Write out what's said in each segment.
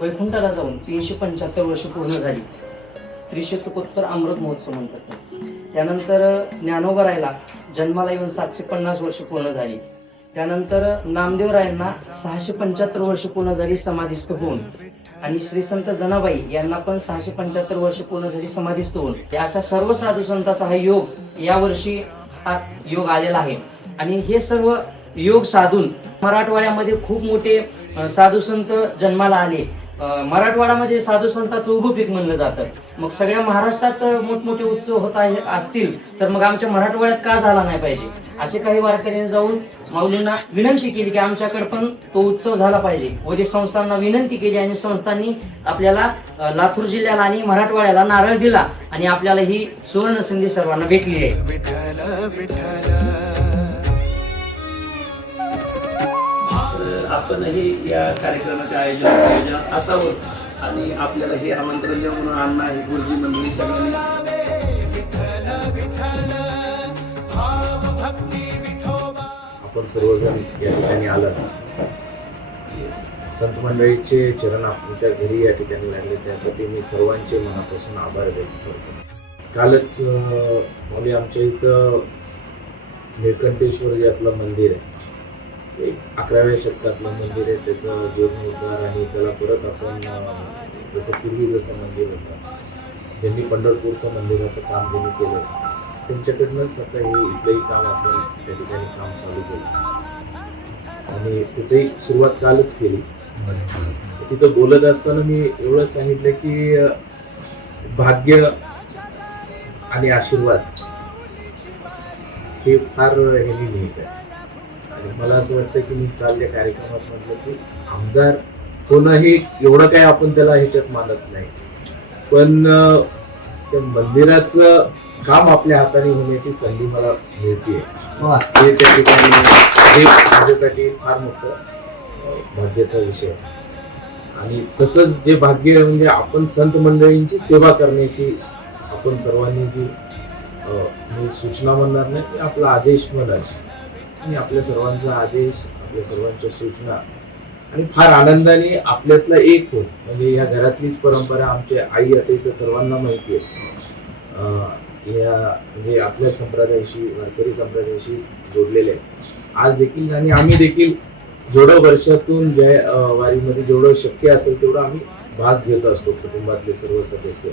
वैकुंठाला जाऊन तीनशे पंच्याहत्तर वर्ष पूर्ण झाली. त्रिशतकोत्तर अमृत महोत्सव म्हणतात त्यानंतर ज्ञानोबा रायला जन्माला येऊन सातशे पन्नास वर्ष पूर्ण झाली. त्यानंतर नामदेव रायांना सहाशे पंच्याहत्तर वर्ष पूर्ण झाली समाधीस्थ होऊन. आणि श्री संत जनाबाई यांना पण सहाशे पंच्याहत्तर वर्ष पूर्ण झाली समाधीस्थ होऊन. अशा सर्व साधू संतांचा हा योग यावर्षी हा योग आलेला आहे. आणि हे सर्व योग साधून मराठवाड्यामध्ये खूप मोठे साधू संत जन्माला आले. मराठवाड्यामध्ये साधू संतांचं उभं पीक म्हणलं जातं. मग सगळ्या महाराष्ट्रात मोठमोठे उत्सव होत आहे असतील तर मग आमच्या मराठवाड्यात का झाला नाही पाहिजे? असे काही वारकऱ्यांनी जाऊन माऊलींना विनंती केली की आमच्याकडे पण तो उत्सव झाला पाहिजे. वरील संस्थांना विनंती केली आणि संस्थांनी आपल्याला लातूर जिल्ह्याला आणि मराठवाड्याला नारळ दिला आणि आपल्याला ही सुवर्ण संधी सर्वांना भेटली आहे. आपणही या कार्यक्रमाचे आयोजन आयोजनात असावं आणि आपल्याला हे आमंत्रण द्या म्हणून अण्णा आहे गुरुजी मंडळी सगळ्यांनी आपण सर्वजण या ठिकाणी आलात. संत मंडळीचे चरण आपल्या घरी या ठिकाणी लागले. त्यासाठी मी सर्वांचे मनापासून आभार व्यक्त करतो. कालच मौली आमच्या इथं निळकंठेश्वर जे आपलं मंदिर आहे अकराव्या शतकातलं मंदिर आहे त्याचं जीर्णोद्धार आणि त्याला परत आपण जसं पूर्वी जसं मंदिर होतं ज्यांनी पंढरपूरचं मंदिराचं काम त्यांनी केलं त्यांच्याकडनंच आता हे इथलंही काम आपण त्या ठिकाणी काम चालू केलं. आणि त्याचंही सुरुवात कालच केली. तिथं बोलत असताना मी एवढं सांगितलं की भाग्य आणि आशीर्वाद हे फार ह्यानी लिहित आहे आणि मला असं वाटतं की मी काल त्या कार्यक्रमात म्हटलं की आमदार होणं हे एवढं काय आपण त्याला ह्याच्यात मानत नाही. पण त्या मंदिराचं काम आपल्या हाताने होण्याची संधी मला मिळते हे त्या ठिकाणी हे माझ्यासाठी फार मोठं भाग्याचा विषय आहे. आणि तसंच जे भाग्य म्हणजे आपण संत मंडळींची सेवा करण्याची आपण सर्वांनी जी सूचना म्हणणार नाही की आपला आदेश म्हणायची आणि आपल्या सर्वांचा आदेश आपल्या सर्वांच्या सूचना. आणि फार आनंदाने आपल्यातला एक होत म्हणजे या घरातलीच परंपरा आमची आई आता इथं सर्वांना माहिती आहे. या म्हणजे आपल्या संप्रदायाशी वारकरी संप्रदायाशी जोडलेले आहे आज देखील आणि आम्ही देखील जेवढं वर्षातून ज्या वारीमध्ये जेवढं शक्य असेल तेवढं आम्ही भाग घेत असतो कुटुंबातले सर्व सदस्य.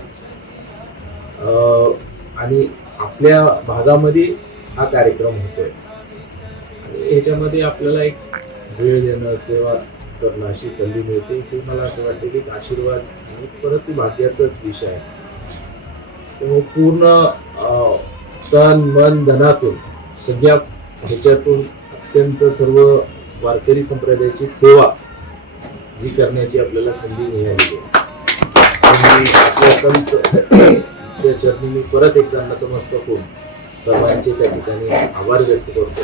अं, आणि आपल्या भागामध्ये हा कार्यक्रम होतोय. याच्यामध्ये आपल्याला एक वेळ देणं सेवा करणं अशी संधी मिळते. हे मला असं वाटतं की एक आशीर्वाद आणि परत ती भाग्याचाच विषय आहे. त्यामुळे पूर्ण तन मन धनातून सगळ्या ह्याच्यातून अत्यंत सर्व वारकरी संप्रदायाची सेवा जी करण्याची आपल्याला संधी मिळाली आहे. आणि आपल्या संत त्या चरणी मी परत एकदा नतमस्तक होऊन सर्वांचे त्या ठिकाणी आभार व्यक्त करतो.